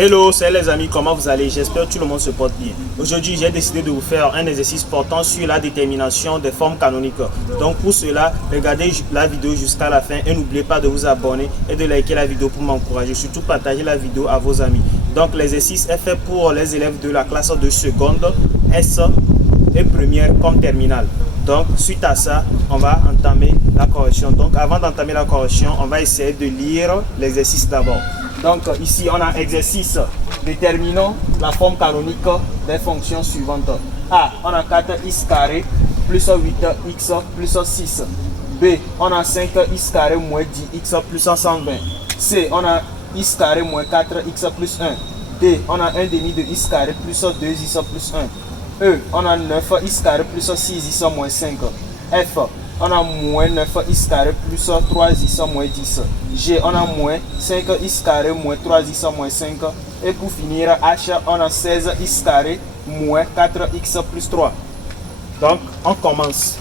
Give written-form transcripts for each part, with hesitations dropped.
Hello, c'est les amis, comment vous allez? J'espère que tout le monde se porte bien. Aujourd'hui, j'ai décidé de vous faire un exercice portant sur la détermination des formes canoniques. Donc pour cela, regardez la vidéo jusqu'à la fin et n'oubliez pas de vous abonner et de liker la vidéo pour m'encourager. Surtout partagez la vidéo à vos amis. Donc l'exercice est fait pour les élèves de la classe de seconde, S et première comme terminale. Donc suite à ça, on va entamer la correction. Donc avant d'entamer la correction, on va essayer de lire l'exercice d'abord. Donc ici on a exercice déterminant la forme canonique des fonctions suivantes. A, on a 4x carré plus 8x plus 6. B, on a 5x carré moins 10x plus 120. C, on a x carré moins 4x plus 1. D, on a 1 demi de x carré plus 2x plus 1. E, on a 9x carré plus 6x moins 5. F, on a moins 9x carré plus 3x moins 10. G, on a moins 5x carré moins 3x moins 5. Et pour finir, H, on a 16x carré moins 4x plus 3. Donc, on commence.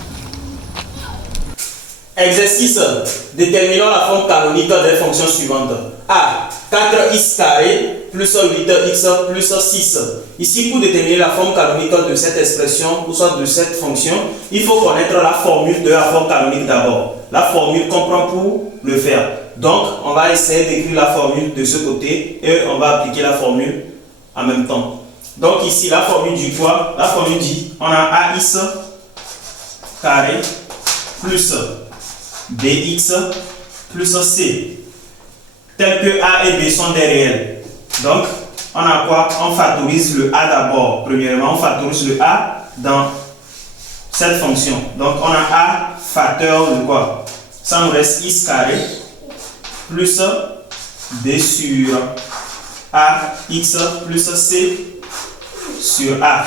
Exercice déterminant la forme canonique des fonctions suivantes. A, 4x carré plus 8x plus 6. Ici, pour déterminer la forme canonique de cette expression ou soit de cette fonction, il faut connaître la formule de la forme canonique d'abord. La formule qu'on prend pour le faire. Donc, on va essayer d'écrire la formule de ce côté et on va appliquer la formule en même temps. Donc ici, la formule dit quoi? La formule dit, on a ax carré plus bx plus c. Tel que a et b sont des réels. Donc, on a quoi? On factorise le a d'abord. Premièrement, on factorise le a dans cette fonction. Donc, on a a facteur de quoi? Ça nous reste x carré plus b sur a x plus c sur a.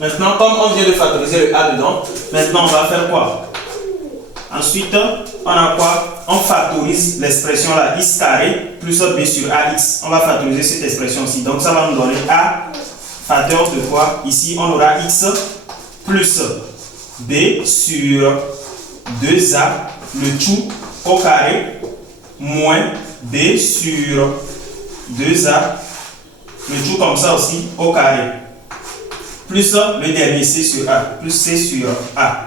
Maintenant, comme on vient de factoriser le a dedans, maintenant on va faire quoi? Ensuite, on a quoi? On factorise l'expression là, x carré plus b sur ax. On va factoriser cette expression-ci. Donc, ça va nous donner a facteur de quoi? Ici, on aura x plus b sur 2a, le tout au carré, moins b sur 2a, le tout comme ça aussi au carré, plus le dernier c sur a, plus c sur a.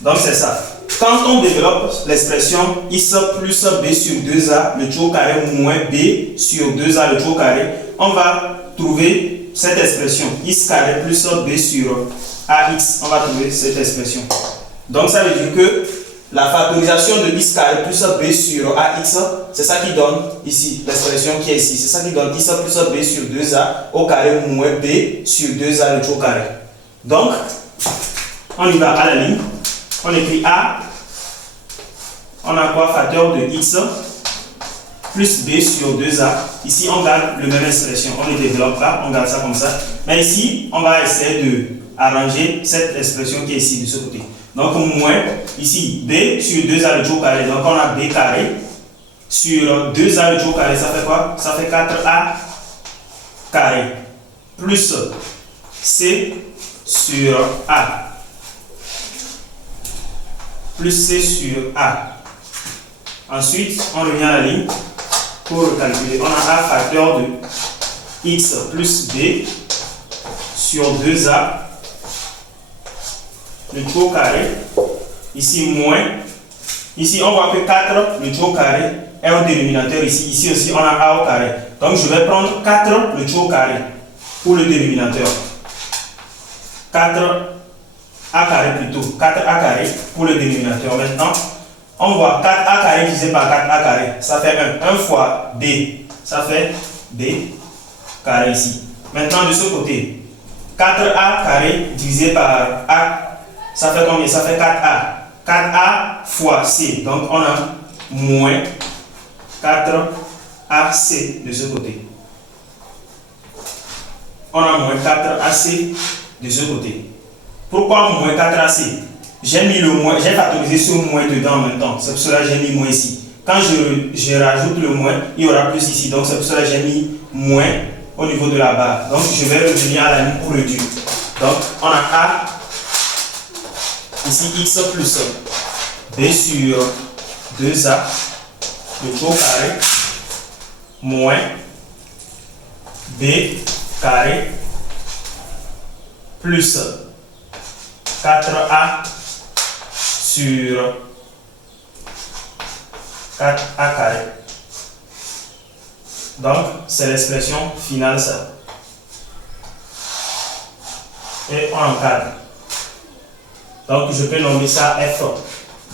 Donc c'est ça. Quand on développe l'expression x plus b sur 2a, le tout au carré, moins b sur 2a, le tout au carré, on va trouver cette expression x carré plus b sur ax. On va trouver cette expression. Donc ça veut dire que la factorisation de x carré plus b sur ax, c'est ça qui donne ici, l'expression qui est ici. C'est ça qui donne x plus b sur 2a au carré moins b sur 2a le tout au carré. Donc, on y va à la ligne. On écrit a. On a quoi? Facteur de x plus b sur 2a. Ici, on garde la même expression. On ne développe pas, on garde ça comme ça. Mais ici, on va essayer de arranger cette expression qui est ici de ce côté. Donc, moins, ici, b sur 2a le tout au carré. Donc, on a b carré sur 2a le tout au carré. Ça fait quoi? Ça fait 4a carré plus c sur a. Plus c sur a. Ensuite, on revient à la ligne pour calculer. On a a facteur de x plus b sur 2a le tout au carré. Ici, moins. Ici, on voit que 4, le tout au carré, est au dénominateur ici. Ici aussi, on a a au carré. Donc, je vais prendre 4, le tout au carré, pour le dénominateur. 4 a carré plutôt. 4a carré pour le dénominateur. Maintenant, on voit 4a carré divisé par 4a carré. Ça fait 1. 1 fois b. Ça fait b carré ici. Maintenant, de ce côté, 4a carré divisé par a. Ça fait combien? Ça fait 4a. 4a fois c. Donc, on a moins 4ac de ce côté. On a moins 4ac de ce côté. Pourquoi moins 4ac? J'ai mis le moins, j'ai factorisé ce moins dedans en même temps. C'est pour cela que j'ai mis moins ici. Quand je rajoute le moins, il y aura plus ici. Donc, c'est pour cela que j'ai mis moins au niveau de la barre. Donc, je vais revenir à la ligne pour le dur. Donc, on a a. Ici, x plus b sur 2a, le tout au carré, moins b carré plus 4a sur 4a carré. Donc, c'est l'expression finale, ça. Et on encadre. Donc, je peux nommer ça f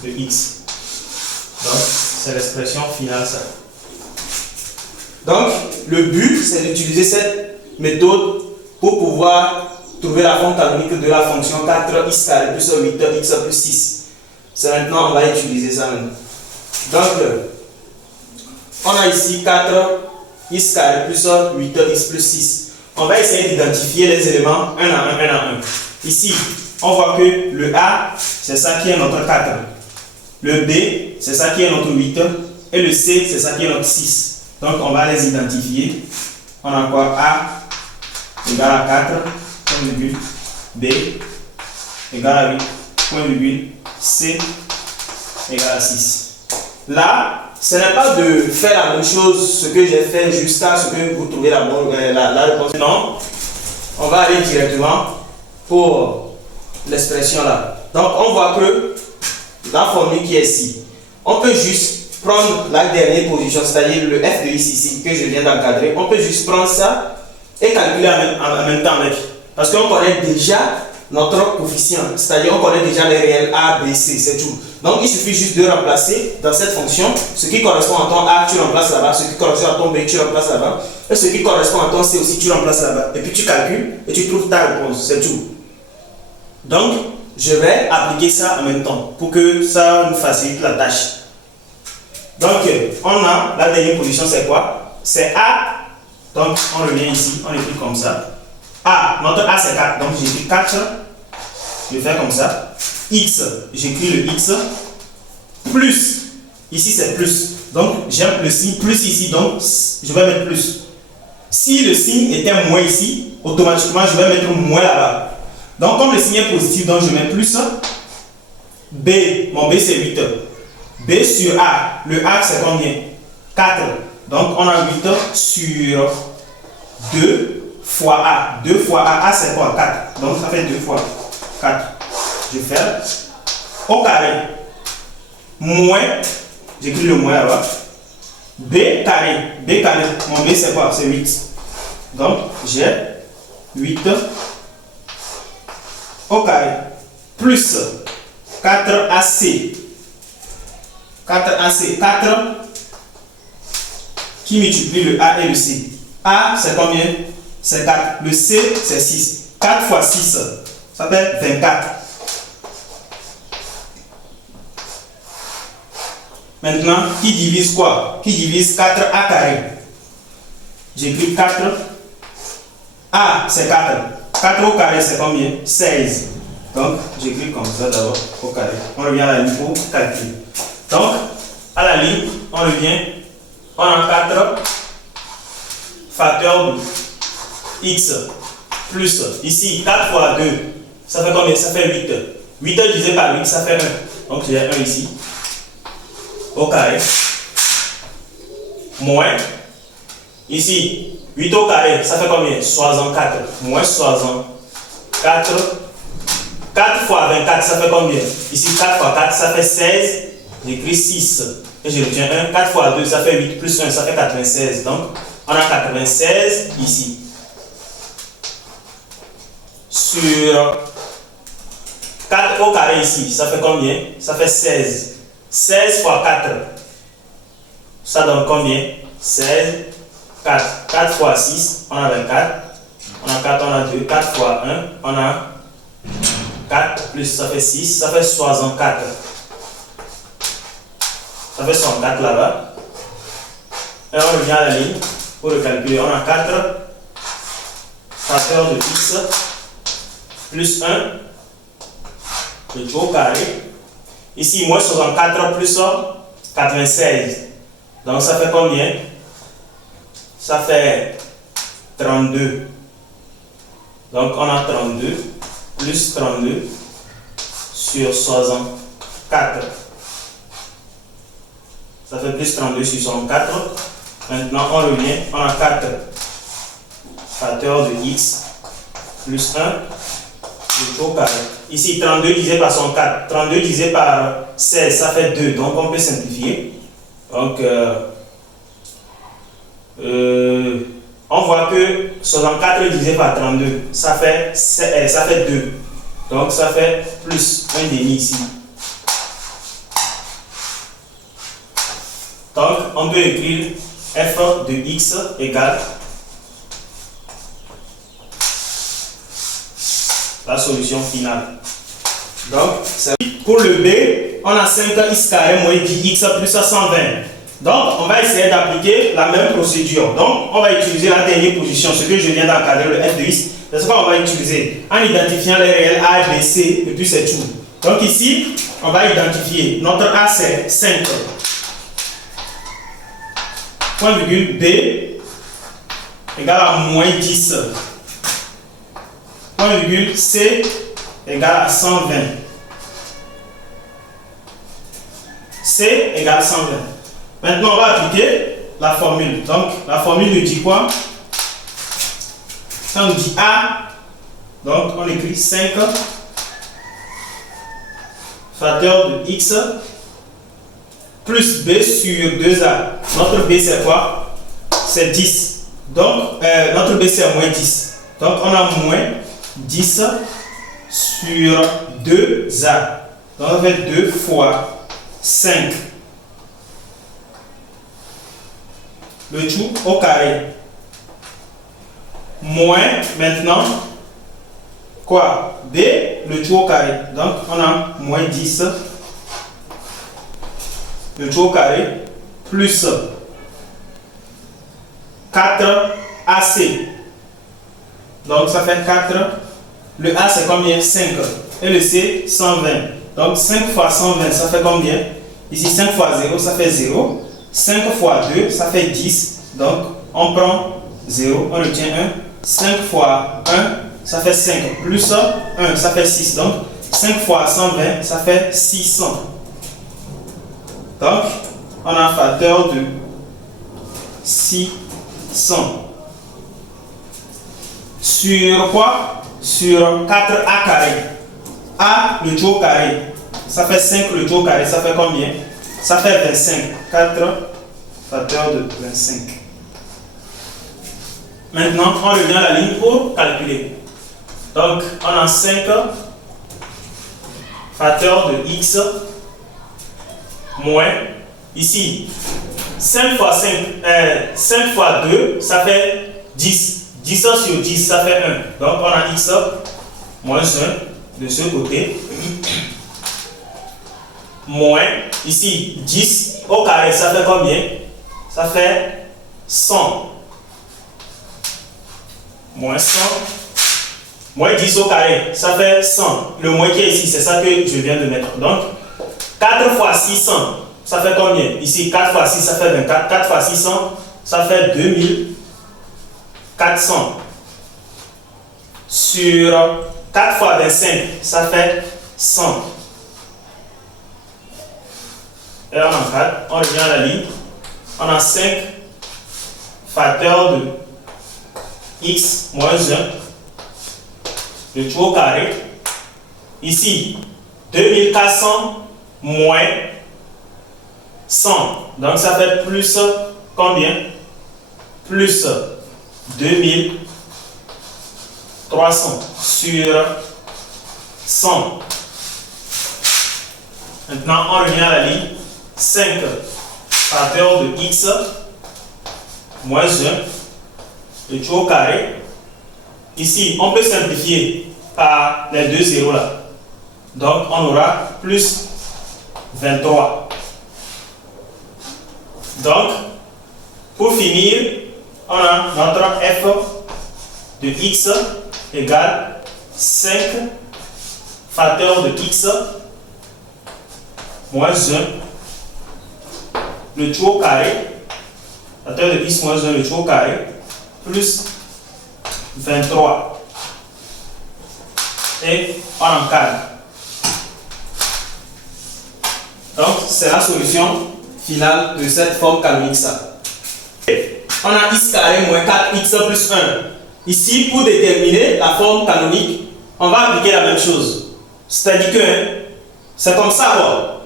de x. Donc, c'est l'expression finale, ça. Donc, le but, c'est d'utiliser cette méthode pour pouvoir trouver la forme canonique de la fonction 4x carré plus 8x plus 6. C'est maintenant, on va utiliser ça maintenant. Donc, on a ici 4x carré plus 8x plus 6. On va essayer d'identifier les éléments un à un. Ici, on voit que le A, c'est ça qui est notre 4. Le B, c'est ça qui est notre 8. Et le C, c'est ça qui est notre 6. Donc, on va les identifier. On a quoi? A égale à 4, point virgule. B égale à 8, point virgule. C égale à 6. Là, ce n'est pas de faire la même chose, ce que j'ai fait jusqu'à ce que vous trouvez la réponse. Non, on va aller directement pour l'expression là. Donc, on voit que la formule qui est ici, on peut juste prendre la dernière position, c'est-à-dire le f de x ici que je viens d'encadrer. On peut juste prendre ça et calculer en même temps avec. Parce qu'on connaît déjà notre coefficient, c'est-à-dire on connaît déjà les réels a, b, c, c'est tout. Donc il suffit juste de remplacer dans cette fonction ce qui correspond à ton a, tu remplaces là-bas, ce qui correspond à ton b, tu remplaces là-bas, et ce qui correspond à ton c aussi, tu remplaces là-bas. Et puis tu calcules et tu trouves ta réponse, c'est tout. Donc je vais appliquer ça en même temps pour que ça nous facilite la tâche. Donc on a la dernière position, c'est quoi? C'est a. Donc on revient ici, on écrit comme ça. A, notre A c'est 4, donc j'écris 4, je vais faire comme ça. X, j'écris le X, plus, ici c'est plus, donc j'aime le signe plus ici, donc je vais mettre plus. Si le signe était moins ici, automatiquement je vais mettre moins là-bas. Donc comme le signe est positif, donc je mets plus. B, mon B c'est 8. B sur A, le A c'est combien? 4. Donc on a 8 sur 2 fois A. 2 fois A, A c'est quoi? 4. Donc ça fait 2 fois 4. Je vais faire au carré. Moins, j'écris le moins là-bas. B carré. B carré, mon B c'est quoi? C'est 8. Donc j'ai 8 au carré. Plus 4AC. 4AC. 4 qui multiplie le A et le C. A c'est combien? C'est 4. Le C c'est 6. 4 fois 6, ça fait 24. Maintenant, qui divise quoi? Qui divise 4A carré? J'écris 4. A c'est 4. 4 au carré c'est combien? 16. Donc, j'écris comme ça d'abord au carré. On revient à la ligne pour calculer. Donc, à la ligne, on revient. On a 4 facteur de x plus, ici 4 fois 2, ça fait combien? Ça fait 8. 8 divisé par 8, ça fait 1. Donc j'ai 1 ici, au carré, moins, ici 8 au carré, ça fait combien? 64, moins 64. 4 fois 24, ça fait combien? Ici 4 fois 4, ça fait 16. J'écris 6 et je retiens 1. 4 fois 2, ça fait 8 plus 1, ça fait 96. Donc on a 96 ici. Sur 4 au carré ici, ça fait combien? Ça fait 16. 16 fois 4, ça donne combien? 16, 4. 4 fois 6, on a 24. On a 4, on a 2. 4 fois 1, on a 4 plus, ça fait 6, ça fait 64. Ça fait 64 là-bas. Et on revient à la ligne pour le calculer. On a 4 facteur de x plus 1, le tout au carré. Ici, moins 64 plus 96. Donc ça fait combien? Ça fait 32. Donc on a 32 plus 32 sur 64. Ça fait plus 32 sur 64. Maintenant, on revient, on a 4 facteurs de x plus 1, le tout au carré. Ici, 32 divisé par 104. 32 divisé par 16, ça fait 2. Donc, on peut simplifier. Donc, on voit que 64 divisé par 32, ça fait 2. Donc, ça fait plus 1 demi ici. Donc, on peut écrire f de x égale la solution finale. Donc, pour le b, on a 5x carré moins 10x plus 120. Donc, on va essayer d'appliquer la même procédure. Donc, on va utiliser la dernière position, ce que je viens d'encadrer, le f de x. C'est ce qu'on va utiliser en identifiant les réels a, b, c, et puis c'est tout. Donc, ici, on va identifier notre a, c'est 5. Point virgule b égale à moins 10. Point virgule c égale à 120. C égale 120. Maintenant, on va appliquer la formule. Donc, la formule nous dit quoi? Ça nous dit A. Donc, on écrit 5 facteur de x plus b sur 2a. Notre b, c'est quoi? C'est 10. Donc, notre b, c'est moins 10. Donc, on a moins 10 sur 2a. Donc, on fait 2 fois 5. Le tout au carré. Moins, maintenant, quoi? B, le tout au carré. Donc, on a moins 10. Le tout au carré. Plus 4 AC. Donc, ça fait 4. Le A, c'est combien? 5. Et le C, 120. Donc, 5 fois 120, ça fait combien? Ici, 5 fois 0, ça fait 0. 5 fois 2, ça fait 10. Donc, on prend 0, on retient 1. 5 fois 1, ça fait 5. Plus 1, ça fait 6. Donc, 5 fois 120, ça fait 600. Donc, on a un facteur de 600. Sur quoi? Sur 4a carré. A, le tout au carré. Ça fait 5, le tout au carré. Ça fait combien? Ça fait 25. 4 facteur de 25. Maintenant, on revient à la ligne pour calculer. Donc, on a 5 facteur de x moins, ici, 5 fois 5, 5 fois 2, ça fait 10. 10 sur 10, ça fait 1. Donc, on a x moins 1 de ce côté. Moins, ici, 10 au carré, ça fait combien? Ça fait 100. Moins 100. Moins 10 au carré, ça fait 100. Le moins qui est ici, c'est ça que je viens de mettre. Donc, 4 fois 600, ça fait combien? Ici, 4 fois 6, ça fait 24. 4 fois 600, ça fait 2400. Sur 4 fois 25, ça fait 100. Et on encadre, on revient à la ligne. On a 5 facteurs de x moins 1. Le tout au carré. Ici, 2400 moins 100. Donc, ça fait plus combien? Plus 2300 sur 100. Maintenant, on revient à la ligne. 5 facteurs de x moins 1. Le tout au carré. Ici, on peut simplifier par les deux zéros là. Donc, on aura plus 23. Donc, pour finir, on a notre f de x égale 5 facteurs de x moins 1. Le tout au carré, facteur de x moins 1, le tout au carré, plus 23. Et on encadre. Donc, c'est la solution finale de cette forme canonique. on a x carré moins 4x plus 1. Ici, pour déterminer la forme canonique, on va appliquer la même chose. C'est-à-dire que c'est comme ça. Bon.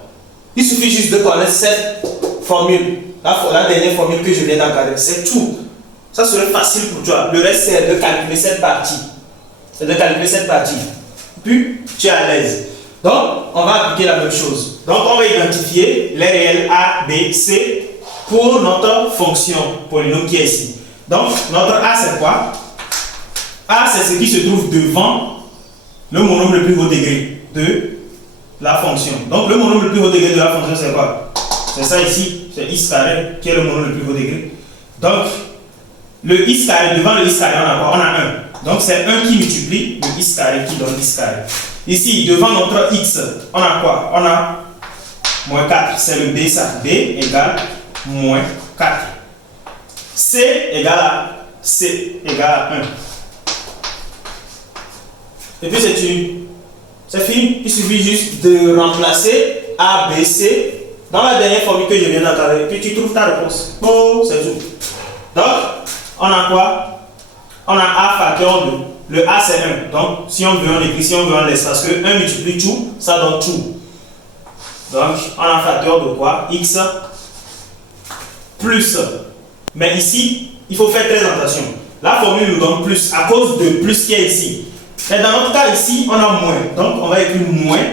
Il suffit juste de connaître cette formule. La dernière formule que je viens d'encadrer. C'est tout. Ça serait facile pour toi. Le reste, c'est de calculer cette partie. Puis, tu es à l'aise. Donc, on va appliquer la même chose. Donc, on va identifier les réels A, B, C pour notre fonction polynôme qui est ici. Donc, notre A, c'est quoi? A, c'est ce qui se trouve devant le monôme le plus haut degré de la fonction. Donc, le monôme le plus haut degré de la fonction, c'est quoi? C'est ça ici. C'est x carré qui est le monôme le plus haut degré. Donc, le x carré, devant le x carré, on a quoi? On a 1. Donc, c'est 1 qui multiplie le x carré qui donne x carré. Ici, devant notre x, on a quoi? On a moins 4. C'est le b, ça. B égale moins 4. C égale à 1. Et puis, c'est fini. Il suffit juste de remplacer A, B, C dans la dernière formule que je viens d'entendre. Et puis, tu trouves ta réponse. Oh, c'est tout. Donc, on a quoi? On a A facteur 2. Le A, c'est 1. Donc, si on veut, on écrit, si on veut, on laisse. Parce que 1 multiplie tout, ça donne tout. Donc, on a un facteur de quoi? X plus. Mais ici, il faut faire très attention. La formule nous donne plus à cause de plus qui est ici. Et dans notre cas ici, on a moins. Donc, on va écrire moins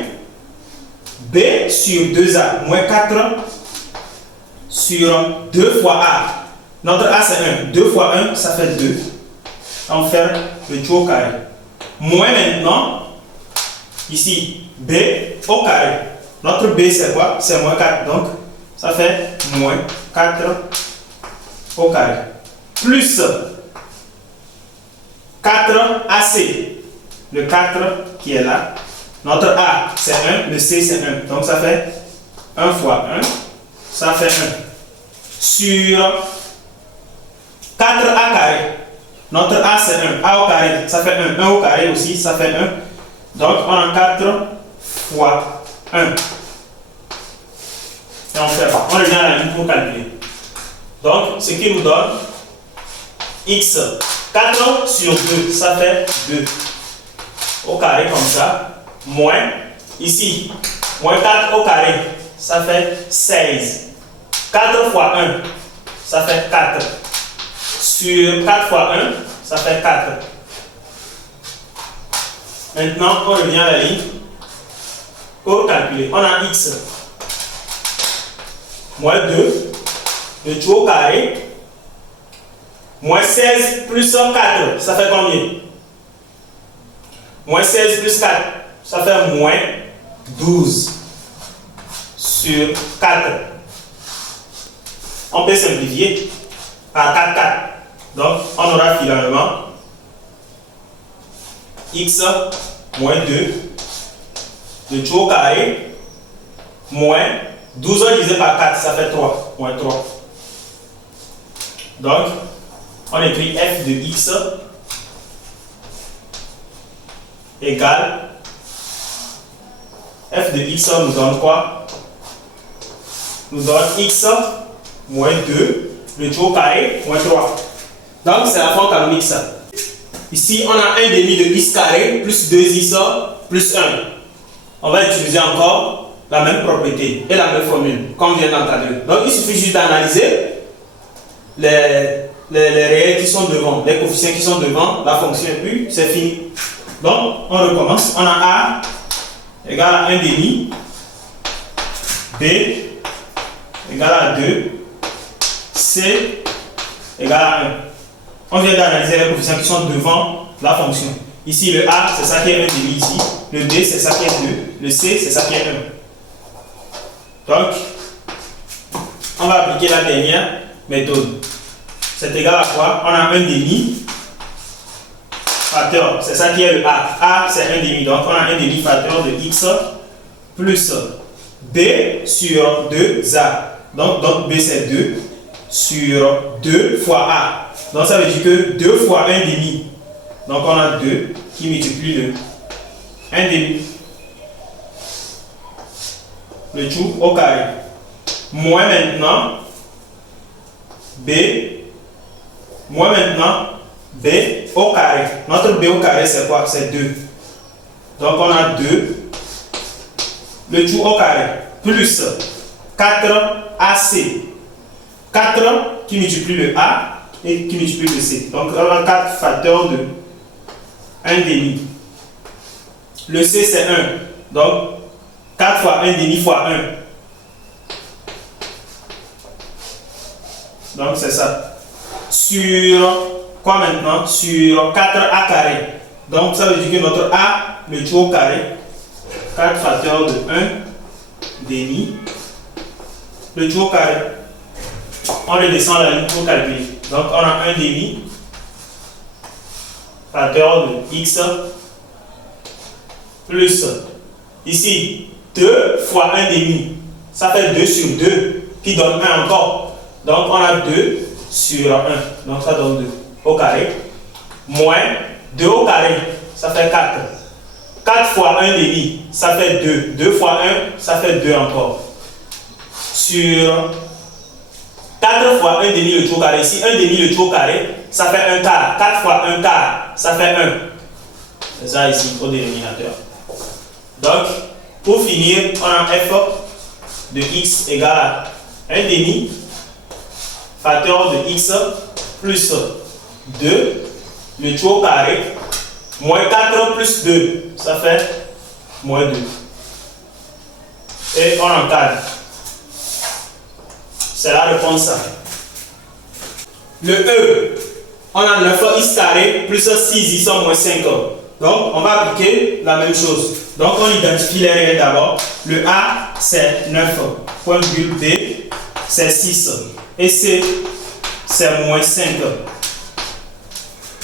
B sur 2A. Moins 4 sur 2 fois A. Notre A, c'est 1. 2 fois 1, ça fait 2. On fait le tout au carré. Moins maintenant, ici, B au carré. Notre B, c'est quoi? C'est moins 4. Donc, ça fait moins 4 au carré. Plus 4 AC. Le 4 qui est là. Notre A, c'est 1. Le C, c'est 1. Donc, ça fait 1 fois 1. Ça fait 1. Sur 4A carré. Notre A, c'est 1. A au carré, ça fait 1. 1 au carré aussi, ça fait 1. Donc, on a 4 fois 1. Et on revient à la ligne pour calculer. Donc, ce qui nous donne x. 4 sur 2, ça fait 2. Au carré comme ça. Moins, ici, moins 4 au carré, ça fait 16. 4 fois 1, ça fait 4. Sur 4 fois 1, ça fait 4. Maintenant, on revient à la ligne pour calculer. On a x moins 2, le tout au carré, moins 16 plus 4, ça fait combien? Moins 16 plus 4, ça fait moins 12 sur 4. On peut simplifier à 4, 4. Donc, on aura finalement x moins 2, le tout au carré, moins 12 divisé par 4, ça fait 3, moins 3. Donc, on écrit f de x égale f de x nous donne quoi? Nous donne x moins 2, le tout au carré, moins 3. Donc, c'est la forme canonique ça. Ici, on a 1 demi de x carré plus 2x plus 1. On va utiliser encore la même propriété et la même formule qu'on vient d'encadrer. Donc, il suffit juste d'analyser les réels qui sont devant, les coefficients qui sont devant la fonction et puis c'est fini. Donc, on recommence. On a A égale à 1 demi, B égale à 2, C égale à 1. On vient d'analyser les coefficients qui sont devant la fonction. Ici, le A, c'est ça qui est 1 demi ici. Le B, c'est ça qui est 2. Le C, c'est ça qui est 1. Donc, on va appliquer la dernière méthode. C'est égal à quoi? On a 1 demi facteur, c'est ça qui est le A. A, c'est 1 demi. Donc, on a 1 demi facteur de x plus B sur 2A. Donc B, c'est 2 sur 2 fois A. Donc, ça veut dire que 2 fois 1 demi. Donc, on a 2 qui multiplie le 1 demi. Le tout au carré. Moins maintenant, B Moins maintenant, b au carré. Notre b au carré, c'est quoi? C'est 2. Donc, on a 2. Le tout au carré. Plus 4ac. 4 qui multiplie le a et qui multiplie le c. Donc, on a 4 facteurs de 1 demi. Le c, c'est 1. Donc, 4 fois 1 demi fois 1. Donc, c'est ça. Sur quoi maintenant? Sur 4a carré. Donc, ça veut dire que notre a, le tout au carré, 4 facteurs de 1 demi, le tout au carré. On le descend à la ligne pour calculer. Donc, on a 1 demi facteur de x plus, ici, 2 fois 1 demi. Ça fait 2 sur 2 qui donne 1 encore. Donc, on a 2 sur 1. Donc, ça donne 2 au carré. Moins 2 au carré, ça fait 4. 4 fois 1 demi, ça fait 2. 2 fois 1, ça fait 2 encore. Sur 4 fois 1 demi le tout au carré. Ici, 1 demi le tout au carré, ça fait 1 quart. 4 fois 1 quart, ça fait 1. C'est ça ici au dénominateur. Donc, pour finir, on a f de x égale à 1 demi facteur de x plus 2, le tout au carré, moins 4 plus 2, ça fait moins 2. Et on encadre. C'est la réponse A. Le E, on a 9x carré plus 6y moins 5. Donc, on va appliquer la même chose. Donc, on identifie les réels d'abord. Le A, c'est 9. Point virgule B, c'est 6. Et C, c'est moins 5.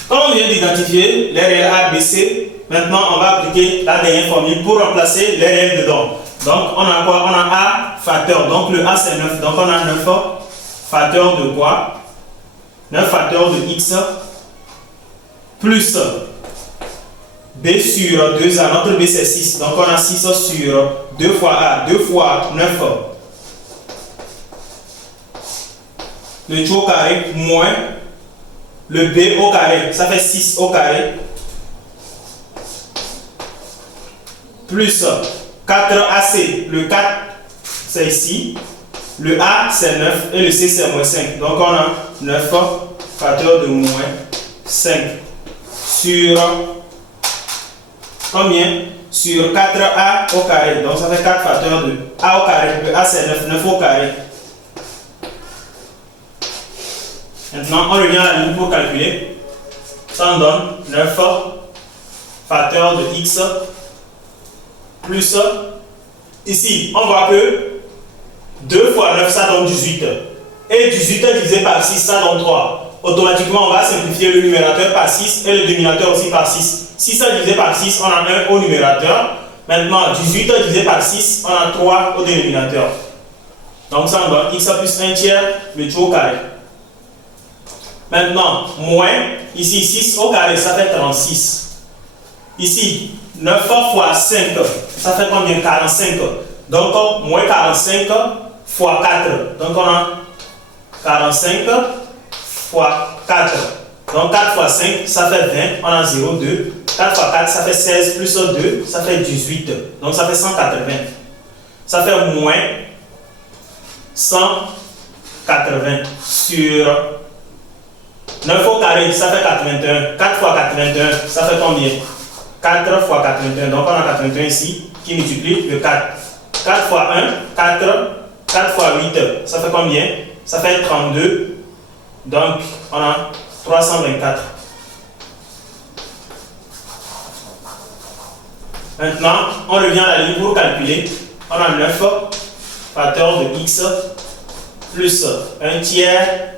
Quand on vient d'identifier les réels A, B, C, maintenant, on va appliquer la dernière formule pour remplacer les réels dedans. Donc, on a quoi? On a A facteur. Donc, le A, c'est 9. Donc, on a 9 facteur de quoi? 9 facteur de x plus B sur 2A. Notre B, c'est 6. Donc, on a 6 sur 2 fois A. 2 fois 9. Le tout au carré moins le B au carré. Ça fait 6 au carré. Plus 4AC. Le 4, c'est ici. Le A, c'est 9 et le C, c'est moins 5. Donc, on a 9 facteur de moins 5 sur combien? Sur 4A au carré. Donc, ça fait 4 facteurs de A au carré. Le A, c'est 9. 9 au carré. Maintenant, on revient à la ligne pour calculer. Ça nous donne 9 facteur de x plus, ici, on voit que 2 fois 9, ça donne 18. Et 18 divisé par 6, ça donne 3. Automatiquement, on va simplifier le numérateur par 6 et le dénominateur aussi par 6. 6 divisé par 6, on a 1 au numérateur. Maintenant, 18 divisé par 6, on a 3 au dénominateur. Donc, ça nous donne x plus 1 tiers, le tout au carré. Maintenant, moins, ici 6 au carré, ça fait 36. Ici, 9 fois 5, ça fait combien? 45. Donc, moins 45 fois 4. Donc, on a 45 fois 4. Donc, 4 fois 5, ça fait 20. On a 0, 2. 4 fois 4, ça fait 16 plus 2, ça fait 18. Donc, ça fait 180. Ça fait moins 180 sur 9 au carré, ça fait 81. 4 fois 81, ça fait combien? 4 fois 81. Donc, on a 81 ici qui multiplie le 4. 4 fois 1, 4. 4 fois 8, ça fait combien? Ça fait 32. Donc, on a 324. Maintenant, on revient à la ligne pour calculer. On a 9 facteur de x plus 1 tiers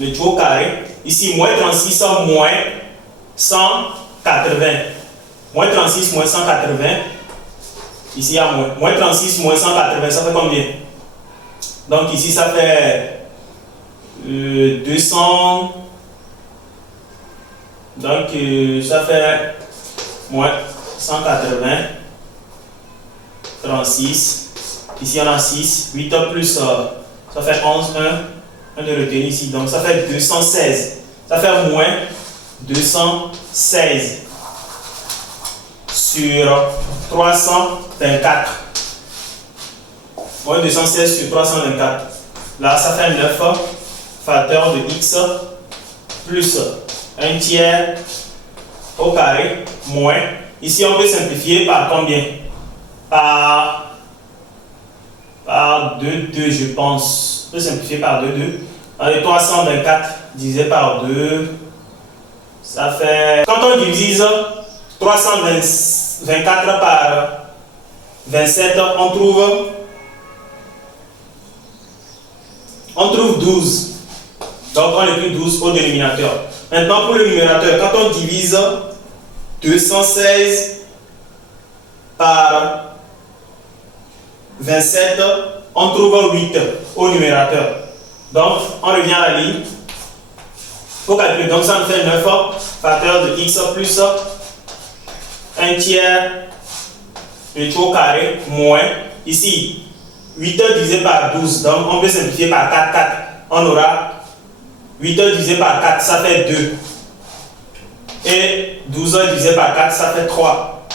le tout au carré. Ici, moins 36 moins 180. Moins 36 moins 180. Ici, il y a moins 36 moins 180. Ça fait combien? Donc, ici, ça fait 200. Donc, ça fait moins 180. 36. Ici, on a 6. 8 plus, ça fait 11. 1. de retenir ici. Donc ça fait 216. Ça fait moins 216 sur 324. Moins 216 sur 324. Là, ça fait 9 facteurs de x plus 1 tiers au carré moins. Ici, on peut simplifier par combien? Par 2, je pense. On peut simplifier par 2. Allez, 324 divisé par 2, ça fait... Quand on divise 324 par 27, on trouve 12. Donc, on écrit 12 au dénominateur. Maintenant, pour le numérateur, quand on divise 216 par 27, on trouve 8 au numérateur. Donc, on revient à la ligne pour calculer. Donc, ça nous fait 9 facteurs de x plus 1 tiers de tout au carré moins. Ici, 8 divisé par 12. Donc, on peut simplifier par 4. On aura 8 divisé par 4, ça fait 2. Et 12 divisé par 4, ça fait 3.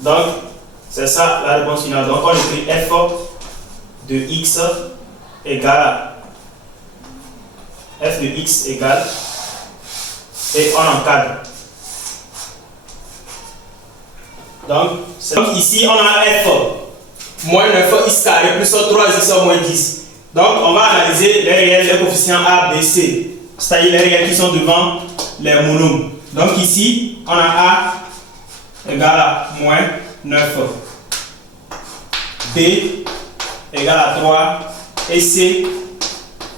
Donc, c'est ça la réponse finale. Donc, on écrit f de x égale f de x égale et on encadre. Donc ici, on a f moins 9x carré plus 3x moins 10. Donc, on va analyser les réels, les coefficients A, B, C. C'est-à-dire les réels qui sont devant les monomes. Donc ici, on a A égale à moins 9. B égale à 3. Et C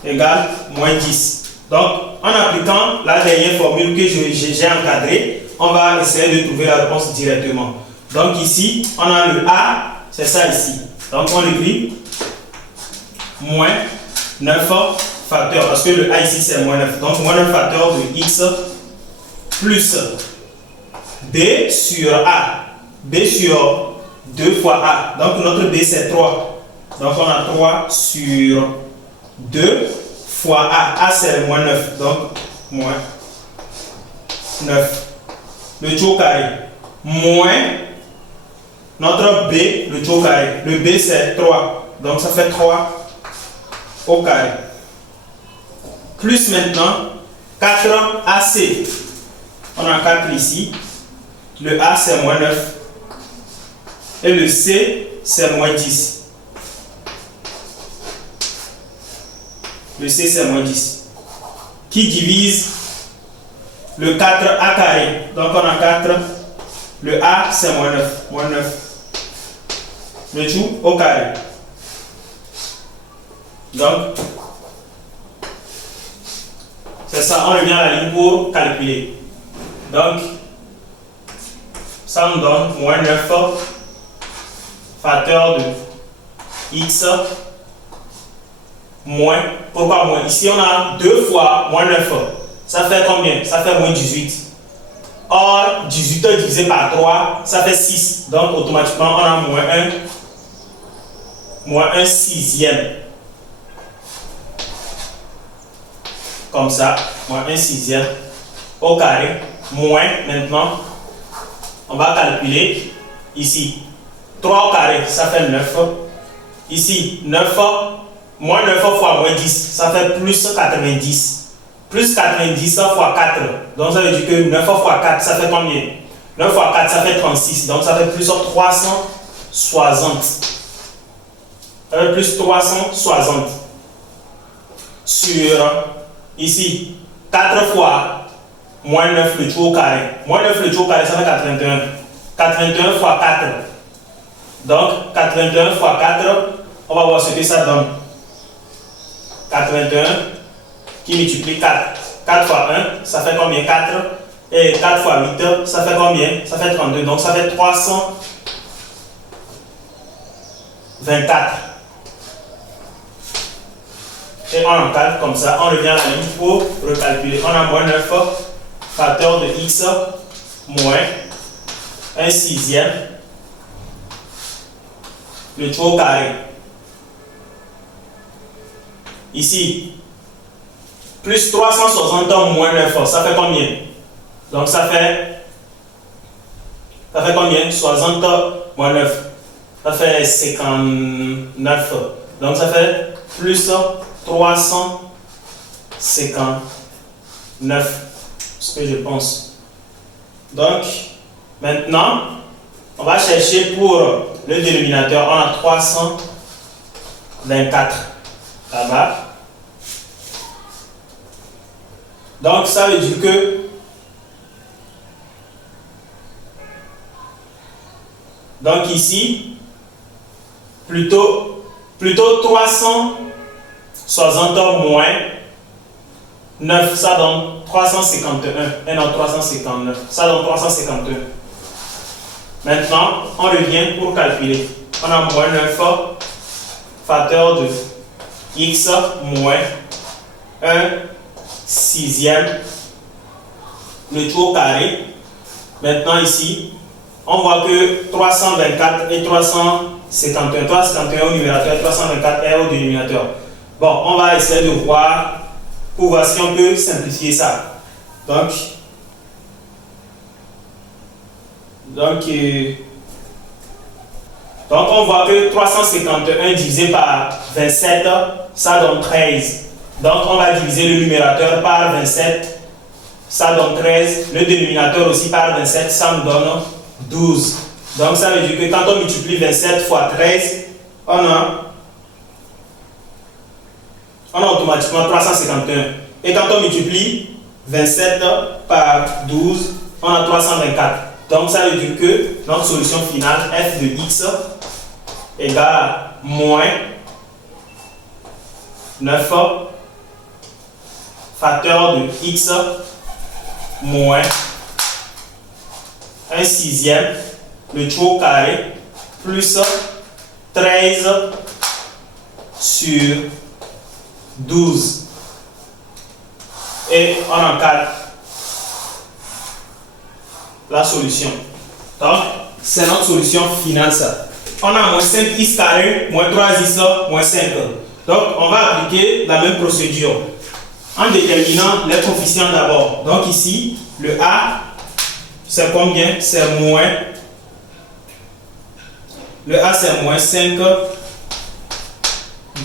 égale moins 10. Donc, en appliquant la dernière formule que j'ai encadrée, on va essayer de trouver la réponse directement. Donc ici, on a le A, c'est ça ici. Donc, on écrit moins 9 facteurs, parce que le A ici c'est moins 9. Donc, moins 9 facteurs de x plus B sur A. B sur 2 fois A. Donc, notre B c'est 3. Donc, on a 3 sur 2 fois A. A, c'est moins 9. Donc, moins 9. Le tout au carré. Moins notre B, le tout au carré. Le B, c'est 3. Donc, ça fait 3 au carré. Plus maintenant, 4 AC. On a 4 ici. Le A, c'est moins 9. Et le C, c'est moins 10. Le C, c'est moins 10. Qui divise le 4A carré. Donc, on a 4. Le A, c'est moins 9. Moins 9. Le tout au carré. Donc, c'est ça. On revient à la ligne pour calculer. Donc, ça nous donne moins 9 facteur de x moins. Pourquoi moins? Ici, on a 2 fois moins 9. Ça fait combien? Ça fait moins 18. Or, 18 divisé par 3, ça fait 6. Donc, automatiquement, on a moins 1 sixième. Comme ça, moins 1 sixième au carré. Moins, maintenant, on va calculer ici. 3 au carré, ça fait 9. Ici, 9, moins 9 fois moins 10, ça fait plus 90. Plus 90 fois 4. Donc, ça veut dire que 9 fois 4, ça fait combien? 9 fois 4, ça fait 36. Donc, ça fait plus 360. Ça fait plus 360. Sur, ici, 4 fois moins 9 le tout au carré. Moins 9 le tout au carré, ça fait 81. 81 fois 4. Donc, 81 fois 4, on va voir ce que ça donne. 81 qui multiplie 4. 4 fois 1, ça fait combien? 4. Et 4 fois 8, ça fait combien? Ça fait 32. Donc, ça fait 324. Et on encadre comme ça. On revient à la ligne pour recalculer. On a moins 9 facteur de x moins 1 sixième. Le tout au carré. ici, plus 360 moins 9, ça fait combien? Donc ça fait combien? 60 moins 9. Ça fait 59. Donc ça fait plus 359. Ce que je pense. Donc maintenant, on va chercher pour le dénominateur. On a 324 là-bas. Donc ça veut dire que donc ici plutôt 360 moins 9, ça donne 351 et non 359, ça donne 351. Maintenant on revient pour calculer. On a moins 9 facteur de x moins 1 sixième, le tout au carré. Maintenant ici, on voit que 324 et 351, 351 au numérateur, 324 est au dénominateur. Bon, on va essayer de voir pour voir si on peut simplifier ça. Donc on voit que 351 divisé par 27, ça donne 13. Donc on va diviser le numérateur par 27, ça donne 13. Le dénominateur aussi par 27, ça nous donne 12. Donc ça veut dire que quand on multiplie 27 fois 13, on a automatiquement 351. Et quand on multiplie 27 par 12, on a 324. Donc ça veut dire que notre solution finale, f de x égale à moins 9 facteur de x moins 1 sixième, le tout au carré, plus 13 sur 12. Et on encadre la solution. Donc, c'est notre solution finale ça. On a moins 5x carré, moins 3x, moins 5. Donc, on va appliquer la même procédure en déterminant les coefficients d'abord. Donc ici, le a, c'est combien? C'est moins. Le a, c'est moins 5.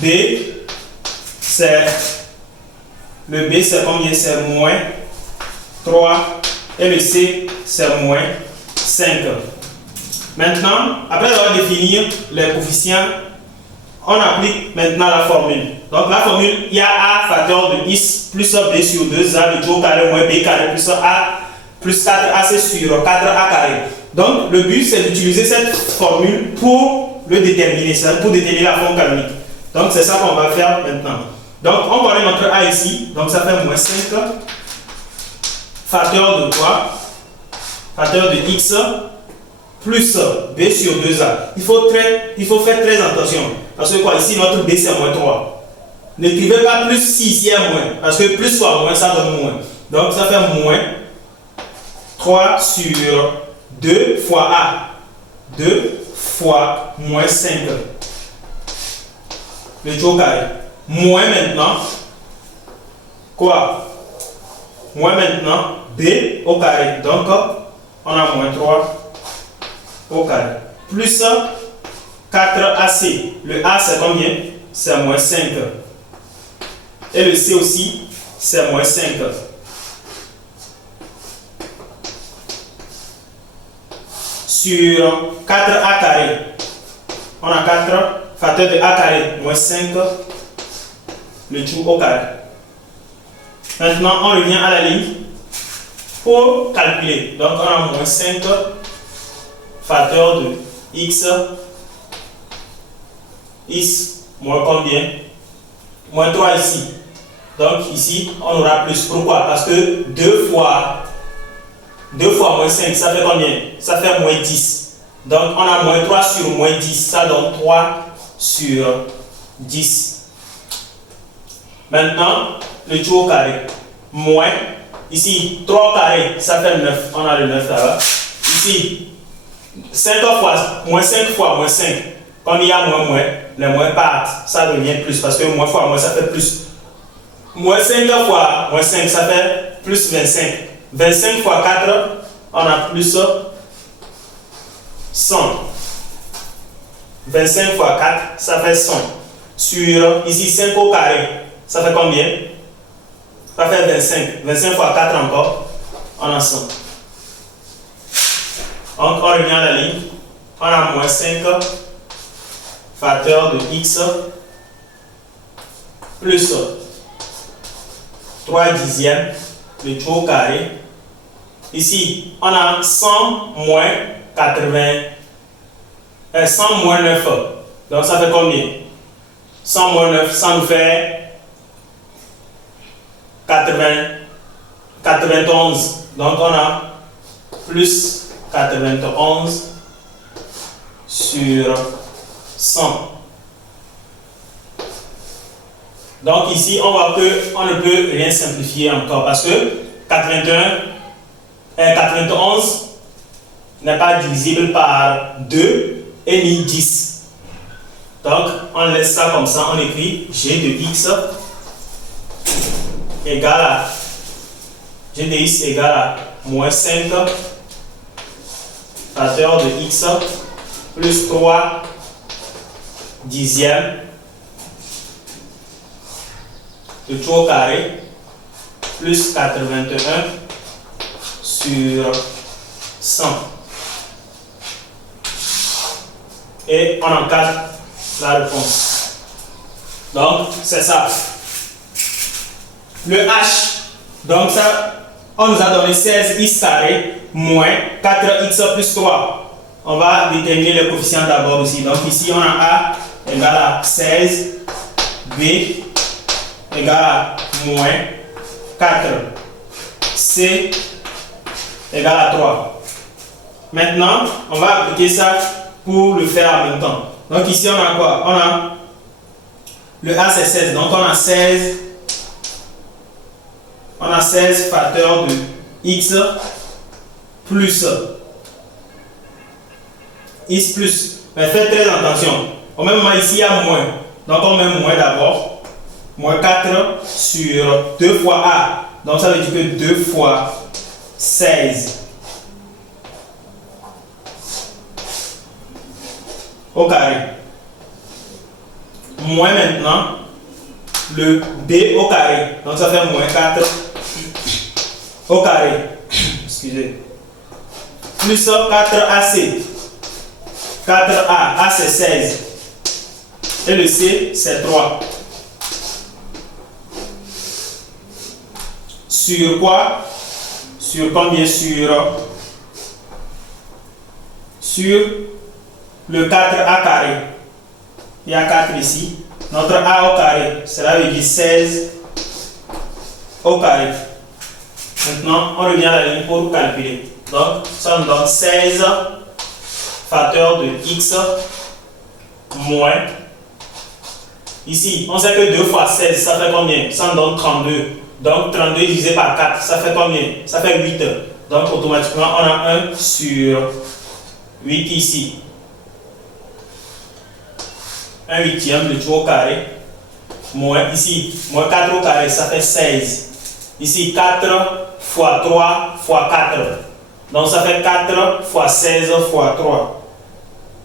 B, c'est... Le b, c'est combien? C'est moins 3. Et le c, c'est moins 5. Maintenant, après avoir défini les coefficients, on applique maintenant la formule. Donc la formule, il y a a facteur de x plus b sur 2a, le tout au carré moins b carré plus a plus 4ac sur 4a carré. Donc le but, c'est d'utiliser cette formule pour le déterminer, pour déterminer la forme canonique. Donc c'est ça qu'on va faire maintenant. Donc on connaît notre a ici, donc ça fait moins 5 facteur de quoi? Facteur de x plus b sur 2a. Il faut faire très attention. Parce que quoi, ici notre b c'est moins 3. N'écrivez pas plus 6 moins. Parce que plus fois moins, ça donne moins. Donc ça fait moins 3 sur 2 fois a. 2 fois moins 5. Le tout au carré. Moins maintenant. Quoi? Moins maintenant b au carré. Donc on a moins 3 au carré. Plus 4ac. Le a c'est combien? C'est moins 5. Et le c aussi, c'est moins 5. Sur 4a carré. On a 4 facteur de a carré moins 5. Le tout au carré. Maintenant, on revient à la ligne pour calculer. Donc, on a moins 5 facteur de x moins combien? Moins 3 ici. Donc, ici, on aura plus. Pourquoi? Parce que 2 fois moins 5, ça fait combien? Ça fait moins 10. Donc, on a moins 3 sur moins 10. Ça donne 3 sur 10. Maintenant, le tout au carré. Moins, ici, 3 au carré, ça fait 9. On a le 9 là-bas. Ici, 5 fois moins 5. Comme il y a moins, les moins partent. Ça devient plus parce que moins fois moins, ça fait plus. Moins 5 fois moins 5, ça fait plus 25. 25 fois 4, on a plus 100. 25 fois 4, ça fait 100. Sur, ici, 5 au carré, ça fait combien? Ça fait 25. 25 fois 4 encore, on a 100. Donc, on revient à la ligne. On a moins 5 facteur de x plus 3 dixièmes de tout au carré. Ici, on a 100 moins 80. 100 moins 9. Donc, ça fait combien? 100 moins 9, ça nous fait 91. Donc, on a plus 91 sur 100. Donc, ici, on voit qu'on ne peut rien simplifier encore parce que 91 n'est pas divisible par 2 et ni 10. Donc, on laisse ça comme ça, on écrit g de x égale à g de x égale à moins 5 facteur de x plus 3 dixièmes de tout au carré plus 81 sur 100. Et on encadre la réponse. Donc, c'est ça. Le h, donc ça, on nous a donné 16x carré moins 4x plus 3. On va déterminer le coefficient d'abord aussi. Donc ici, on a a égale à 16, b égale à moins 4, c égale à 3. Maintenant, on va appliquer ça pour le faire en même temps. Donc ici, on a quoi? On a le a, c'est 16. Donc on a 16 facteur de x plus x plus. Mais faites très attention. Au même moment, ici, il y a moins. Donc on met moins d'abord. Moins 4 sur 2 fois a. Donc ça veut dire que 2 fois 16 au carré. Moins maintenant le b au carré. Donc ça fait moins 4 au carré. Excusez. Plus 4ac. 4a. A c'est 16. Et le c c'est 3. Sur quoi? Sur combien? Sur le 4a carré. Il y a 4 ici. Notre a au carré, cela veut dire 16 au carré. Maintenant, on revient à la ligne pour calculer. Donc, ça nous donne 16 facteur de x moins. Ici, on sait que 2 fois 16, ça fait combien? Ça nous donne 32. Donc, 32 divisé par 4, ça fait combien? Ça fait 8. Donc, automatiquement, on a 1 sur 8 ici. 1 huitième de tout au carré. Moins ici, moins 4 au carré, ça fait 16. Ici, 4 fois 3 fois 4. Donc, ça fait 4 fois 16 fois 3.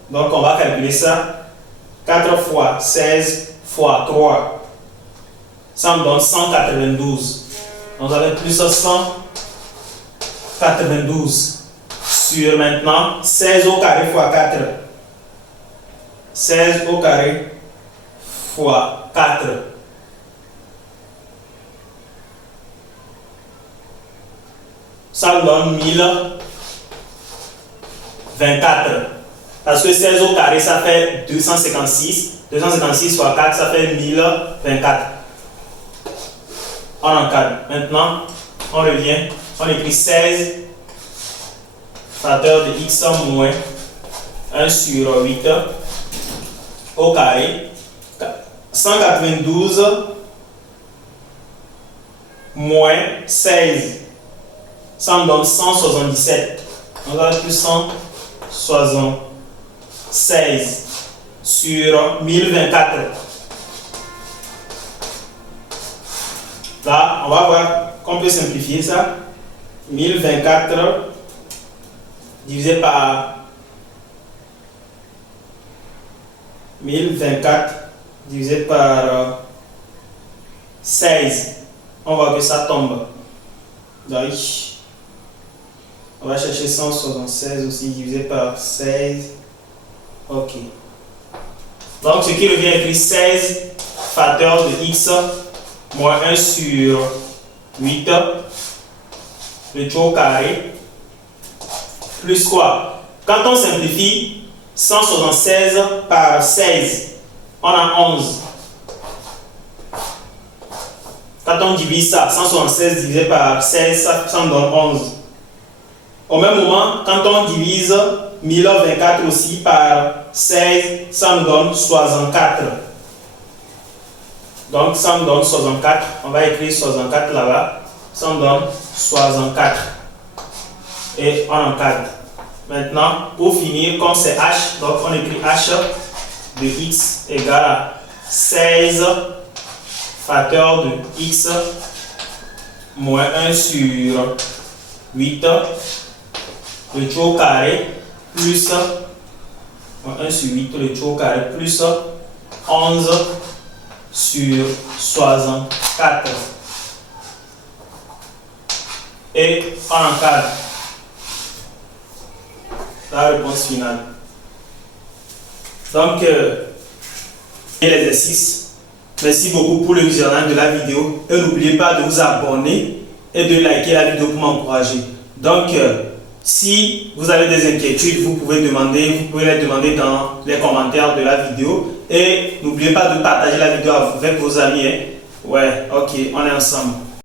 Donc, on va calculer ça. 4 fois 16 fois 3. Ça me donne 192. Donc, ça fait plus 192 sur maintenant 16 au carré fois 4. 16 au carré fois 4. Ça me donne 1024. Parce que 16 au carré, ça fait 256. 256 fois 4, ça fait 1024. On encadre. Maintenant, on revient. On écrit 16 facteur de x moins 1 sur 8 au carré. 192 moins 16. Ça me donne 177. On va plus 176. sur 1024. Là, on va voir qu'on peut simplifier ça. 1024 divisé par 1024 divisé par 16. On voit que ça tombe. Donc, on va chercher 176 aussi divisé par 16. Ok. Donc, ce qui revient écrit 16 facteur de x moins 1 sur 8, le tout au carré, plus quoi? Quand on simplifie 176 par 16, on a 11. Quand on divise ça, 176 divisé par 16, ça nous donne 11. Au même moment, quand on divise 1024 aussi par 16, ça nous donne 64. Donc ça nous donne 64. On va écrire 64 là-bas. Ça nous donne 64. Et on encadre. Maintenant, pour finir, comme c'est h, donc on écrit h de x égale à 16 facteur de x moins 1 sur 8, le tout au carré, plus moins 1 sur 8, le tout au carré, plus 11 sur 64. Et on encadre. La réponse finale. Donc, l'exercice. Merci beaucoup pour le visionnage de la vidéo. Et n'oubliez pas de vous abonner et de liker la vidéo pour m'encourager. Donc, si vous avez des inquiétudes, vous pouvez les demander dans les commentaires de la vidéo. Et n'oubliez pas de partager la vidéo avec vos amis. Hein. Ouais, ok, on est ensemble.